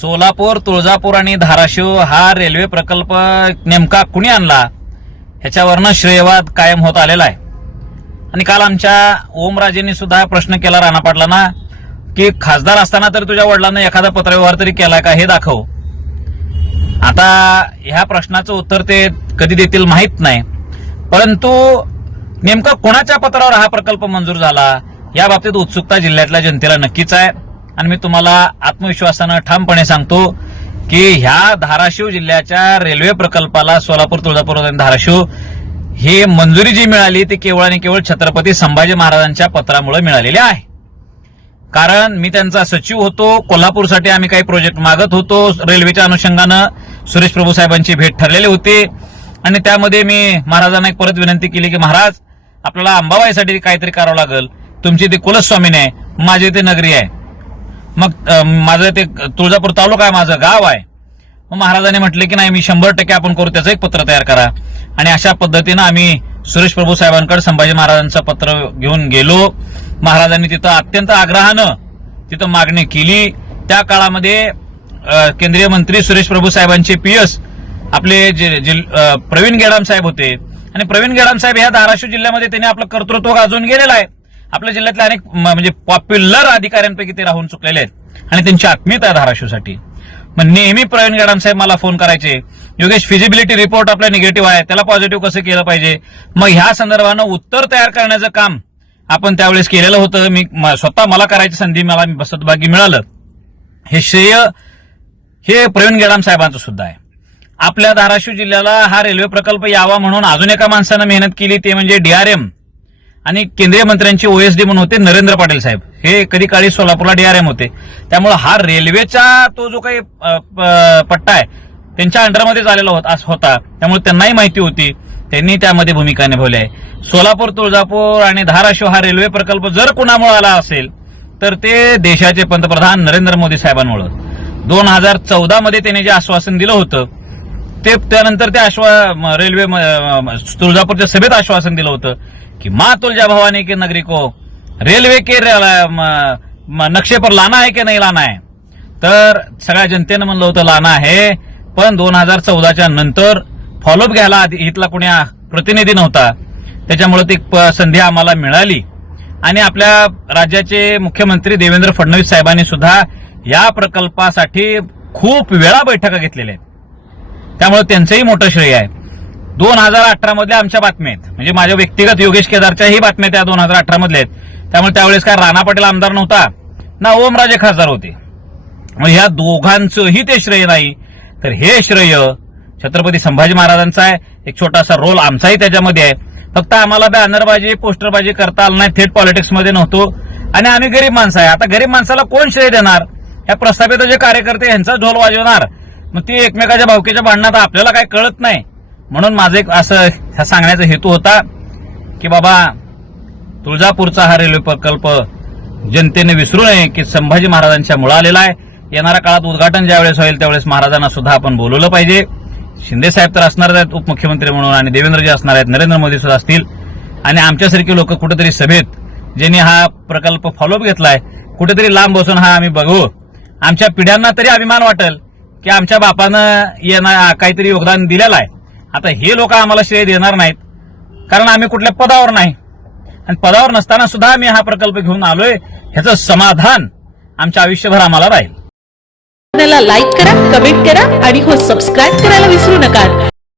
सोलापूर, तुळजापूर आणि धाराशिव हा रेल्वे प्रकल्प नेमका कुणी आणला ह्याच्यावरनं श्रेयवाद कायम होत आलेला आहे. आणि काल आमच्या ओमराजेंनी सुद्धा प्रश्न केला राणा पाटलांना की खासदार असताना तर तुझ्या वडिलांना एखादा पत्रव्यवहार तरी केलाय का हे दाखव. आता ह्या प्रश्नाचं उत्तर ते कधी देतील माहित नाही, परंतु नेमका कोणाच्या पत्रावर हा प्रकल्प मंजूर झाला या बाबतीत उत्सुकता जिल्ह्यातल्या जनतेला नक्कीच आहे. आणि मी तुम्हाला आत्मविश्वासानं ठामपणे सांगतो की ह्या धाराशिव जिल्ह्याच्या रेल्वे प्रकल्पाला सोलापूर, तुळजापूर आणि धाराशिव ही मंजुरी जी मिळाली ती केवळ आणि केवळ छत्रपती संभाजी महाराजांच्या पत्रामुळे मिळालेली आहे. कारण मी त्यांचा सचिव होतो, कोल्हापूरसाठी आम्ही काही प्रोजेक्ट मागत होतो, रेल्वेच्या अनुषंगानं सुरेश प्रभू साहेबांची भेट ठरलेली होती आणि त्यामध्ये मी महाराजांना एक परत विनंती केली की महाराज आपल्याला अंबाबाईसाठी काहीतरी करावं लागेल, तुमची ती कुलस्वामीने आहे, माझी ते नगरी आहे, मग माझं ते तुळजापूर तालुका आहे, माझं गाव आहे. मग महाराजांनी म्हटले की नाही मी 100% आपण करू, त्याचं एक पत्र तयार करा. आणि अशा पद्धतीनं आम्ही सुरेश प्रभू साहेबांकडे संभाजी महाराजांचं पत्र घेऊन गेलो. महाराजांनी तिथं अत्यंत आग्रहानं तिथं मागणी केली. त्या काळामध्ये केंद्रीय मंत्री सुरेश प्रभू साहेबांचे पीएस आपले प्रवीण गेडाम साहेब होते आणि प्रवीण गेडाम साहेब ह्या धाराशिव जिल्ह्यामध्ये त्यांनी आपलं कर्तृत्व गाजवून गेलेलं आहे. आपल्या जिल्ह्यातल्या अनेक म्हणजे पॉप्युलर अधिकाऱ्यांपैकी ते राहून चुकलेले आहेत आणि त्यांची आत्मीयता आहे धाराशिवसाठी. मग नेहमी प्रवीण गेडाम साहेब मला फोन करायचे, योगेश फिजिबिलिटी रिपोर्ट आपला निगेटिव्ह आहे, त्याला पॉझिटिव्ह कसं केलं पाहिजे. मग ह्या संदर्भानं उत्तर तयार करण्याचं काम आपण त्यावेळेस केलेलं होतं. मी स्वतः मला करायची संधी मला बसतभागी मिळालं. हे श्रेय हे प्रवीण गेडाम साहेबांचं सुद्धा आहे. आपल्या धाराशिव जिल्ह्याला हा रेल्वे प्रकल्प यावा म्हणून अजून एका माणसानं मेहनत केली, ते म्हणजे डीआरएम आणि केंद्रीय मंत्र्यांचे ओएसडी म्हणून होते नरेंद्र पाटील साहेब. हे कधी काळी सोलापूरला डीआरएम होते. त्यामुळे हा रेल्वेचा तो जो काही पट्टा आहे त्यांच्या अंडरमध्ये झालेला होता, त्यामुळे त्यांनाही माहिती होती, त्यांनी त्यामध्ये भूमिका निभावली आहे. सोलापूर, तुळजापूर आणि धाराशिव हा रेल्वे प्रकल्प जर कुणामुळे आला असेल तर ते देशाचे पंतप्रधान नरेंद्र मोदी साहेबांमुळे. 2014 मध्ये त्यांनी जे आश्वासन दिलं होतं ते त्यानंतर ते रेल्वे तुळजापूरच्या सभेत आश्वासन दिलं होतं कि माँ तुलजा भवानी की नगरी को रेल्वे के नक्शे पर लाना है की नाही लाना है. तर सगळ्या जनतेनं म्हणलं होतं लाना आहे, पण 2014च्या नंतर फॉलोअप घ्यायला इथला कोणी प्रतिनिधी नव्हता. त्याच्यामुळे ती संधी आम्हाला मिळाली आणि आपल्या राज्याचे मुख्यमंत्री देवेंद्र फडणवीस साहेबांनी सुद्धा या प्रकल्पासाठी खूप वेळा बैठका घेतलेल्या आहेत. त्यामुळे त्यांचंही मोठं श्रेय आहे. 2018 मधल्या आमच्या बातम्या आहेत, म्हणजे माझ्या व्यक्तिगत योगेश केदारच्याही बातम्या त्या 2018 मधल्या आहेत. त्यामुळे त्यावेळेस काय राणा पाटील आमदार नव्हता ना ओमराजे खासदार होते. मग ह्या दोघांचंही ते श्रेय नाही, तर हे श्रेय छत्रपती संभाजी महाराजांचा आहे. एक छोटासा रोल आमचाही त्याच्यामध्ये आहे. फक्त आम्हाला बॅनरबाजी पोस्टरबाजी करता आलं नाही, थेट पॉलिटिक्समध्ये नव्हतो आणि आम्ही गरीब माणसं आहे. आता गरीब माणसाला कोण श्रेय देणार? या प्रस्थापित जे कार्यकर्ते यांचा ढोल वाजवणार, मग ती एकमेकाच्या भावकीच्या भांडणात आपल्याला काय कळत नाही. म्हणून माझं एक असं सांगण्याचा हेतू होता की बाबा तुळजापूरचा हा रेल्वे प्रकल्प जनतेने विसरू नये की संभाजी महाराजांच्या मुळे आलेला आहे. येणाऱ्या काळात उद्घाटन ज्यावेळेस होईल त्यावेळेस महाराजांना सुद्धा आपण बोलवलं पाहिजे. शिंदे साहेब तर असणार आहेत उपमुख्यमंत्री म्हणून आणि देवेंद्रजी असणार आहेत, नरेंद्र मोदी सुद्धा असतील आणि आमच्यासारखी लोक कुठेतरी सभेत ज्यांनी हा प्रकल्प फॉलोअप घेतलाय कुठेतरी लांब बसून हा आम्ही बघू. आमच्या पिढ्यांना तरी अभिमान वाटेल की आमच्या बापानं काहीतरी योगदान दिलेलं आहे. आता हे लोक आम्हाला श्रेय देणार नाहीत कारण आम्ही कुठल्या पदावर नाही आणि पदावर नसताना सुद्धा आम्ही हा प्रकल्प घेऊन आलोय, ह्याचं समाधान आमच्या आयुष्यभर आम्हाला राहील. लाईक करा, कमेंट करा आणि हो सबस्क्राईब करायला विसरू नका.